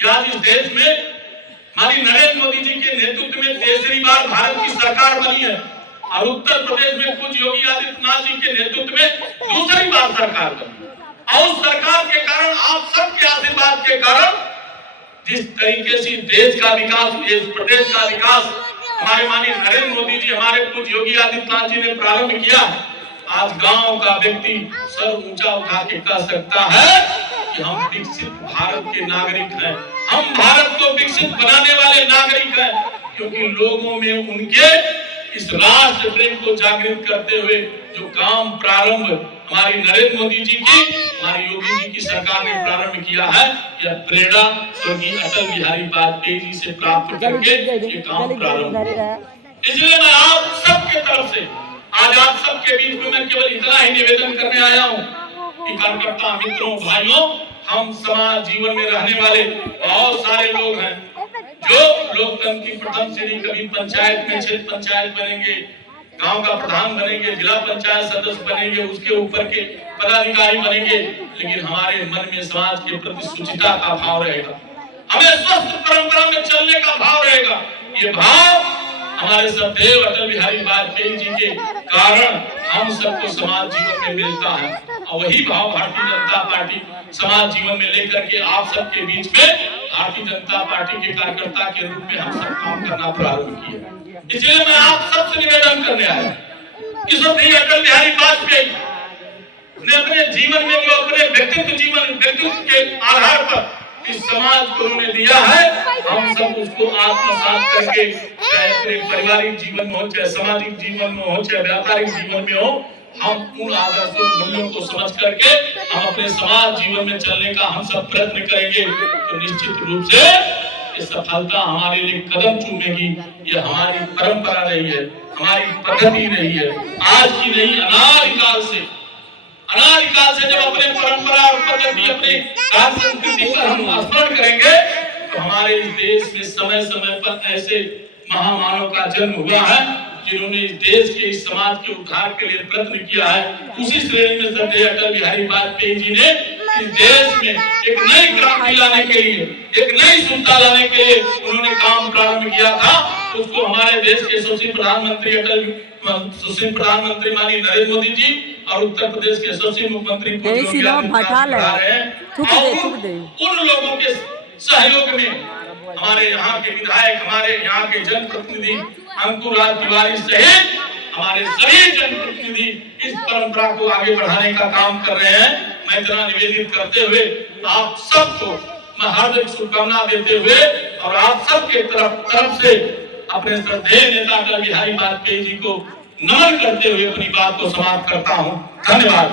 कि आज इस देश में हमारी नरेंद्र मोदी जी के नेतृत्व में तीसरी बार भारत की सरकार बनी है और उत्तर प्रदेश में कुछ योगी आदित्यनाथ जी के नेतृत्व में दूसरी बार सरकार बनी और उस सरकार के कारण आप सबके आशीर्वाद के कारण जिस तरीके से देश का विकास, इस प्रदेश का विकास हमारे माननीय नरेंद्र मोदी जी, हमारे कुछ योगी आदित्यनाथ जी ने प्रारंभ किया। आज गांव का व्यक्ति सर ऊंचा उठा के कह सकता है कि हम विकसित भारत के नागरिक हैं, हम भारत को विकसित बनाने वाले नागरिक हैं, क्योंकि लोगों में उनके इस राष्ट्र प्रेम को जागृत करते हुए जो काम प्रारंभ हमारी नरेंद्र मोदी जी की, हमारी योगी जी की सरकार ने प्रारंभ किया है, यह प्रेरणा स्वर्गीय अटल बिहारी वाजपेयी जी से प्राप्त करके ये काम प्रारंभ। इसलिए मैं आप सबके तरफ से आज आप सबके बीच में मैं केवल इतना ही निवेदन करने आया हूँ कि कार्यकर्ता मित्रों, भाइयों, हम समाज जीवन में रहने वाले बहुत सारे लोग हैं जो लोकतंत्र की प्रथम श्रेणी, कभी पंचायत में क्षेत्र पंचायत बनेंगे, गांव का प्रधान बनेंगे, जिला पंचायत सदस्य बनेंगे, उसके ऊपर के पदाधिकारी बनेंगे, लेकिन हमारे मन में समाज के प्रति शुचिता का भाव रहेगा, हमें स्वस्थ परंपरा में चलने का भाव रहेगा। ये भाव हमारे सदैव अटल बिहारी वाजपेयी जी के कारण हम सबको समाज जीवन में मिलता है और वही भाव भारतीय जनता पार्टी समाज जीवन में लेकर के आप सबके बीच में भारतीय जनता पार्टी के कार्यकर्ता के रूप में हम सब काम करना प्रारंभ किया। इसलिए मैं आप सबसे निवेदन करने आया, इस वक्त अटल बिहारी वाजपेयी ने अपने जीवन में जो अपने व्यक्तित्व के आधार पर इस समाज को उन्होंने दिया है, हम सब उसको आत्मसात करके, चाहे अपने पारिवारिक जीवन में हो, चाहे सामाजिक जीवन में हो, चाहे व्यापारिक जीवन में हो, हम उन आदर्शों मूल्यों को समझ करके हम अपने समाज जीवन में चलने का हम सब प्रयत्न करेंगे, तो निश्चित रूप से ये सफलता हमारे लिए कदम चूमेगी। ये हमारी परंपरा रही है, हमारी पद्धति रही है, आज की नहीं अनादिकाल से जब अपने परंपरा और पद्धति, अपने राज्य संस्कृति पर हम स्मरण करेंगे तो हमारे इस देश में समय समय पर ऐसे महामानव का जन्म हुआ है जिन्होंने इस देश के, इस समाज के उद्धार के लिए प्रयत्न किया है। उसी श्रेणी में सदैव अटल बिहारी वाजपेयी जी ने इस देश में एक नई क्रांति लाने के लिए, एक नई शुद्धता लाने के लिए उन्होंने काम प्रारंभ किया था। उसको हमारे देश के यशस्वी प्रधानमंत्री माननीय नरेंद्र मोदी जी और उत्तर प्रदेश के यशस्वी मुख्यमंत्री उन लोगों के सहयोग में हमारे यहाँ के विधायक, हमारे यहाँ के जनप्रतिनिधि अंकुर राज तिवारी सहित हमारे सभी जनप्रतिनिधि इस परंपरा को आगे बढ़ाने का काम कर रहे हैं। मैं इतना निवेदित करते हुए आप सबको मैं हार्दिक शुभकामना देते हुए और आप सबके तरफ से अपने श्रद्धेय नेता अटल बिहारी वाजपेयी जी को नमन करते हुए अपनी बात को समाप्त करता हूँ। धन्यवाद।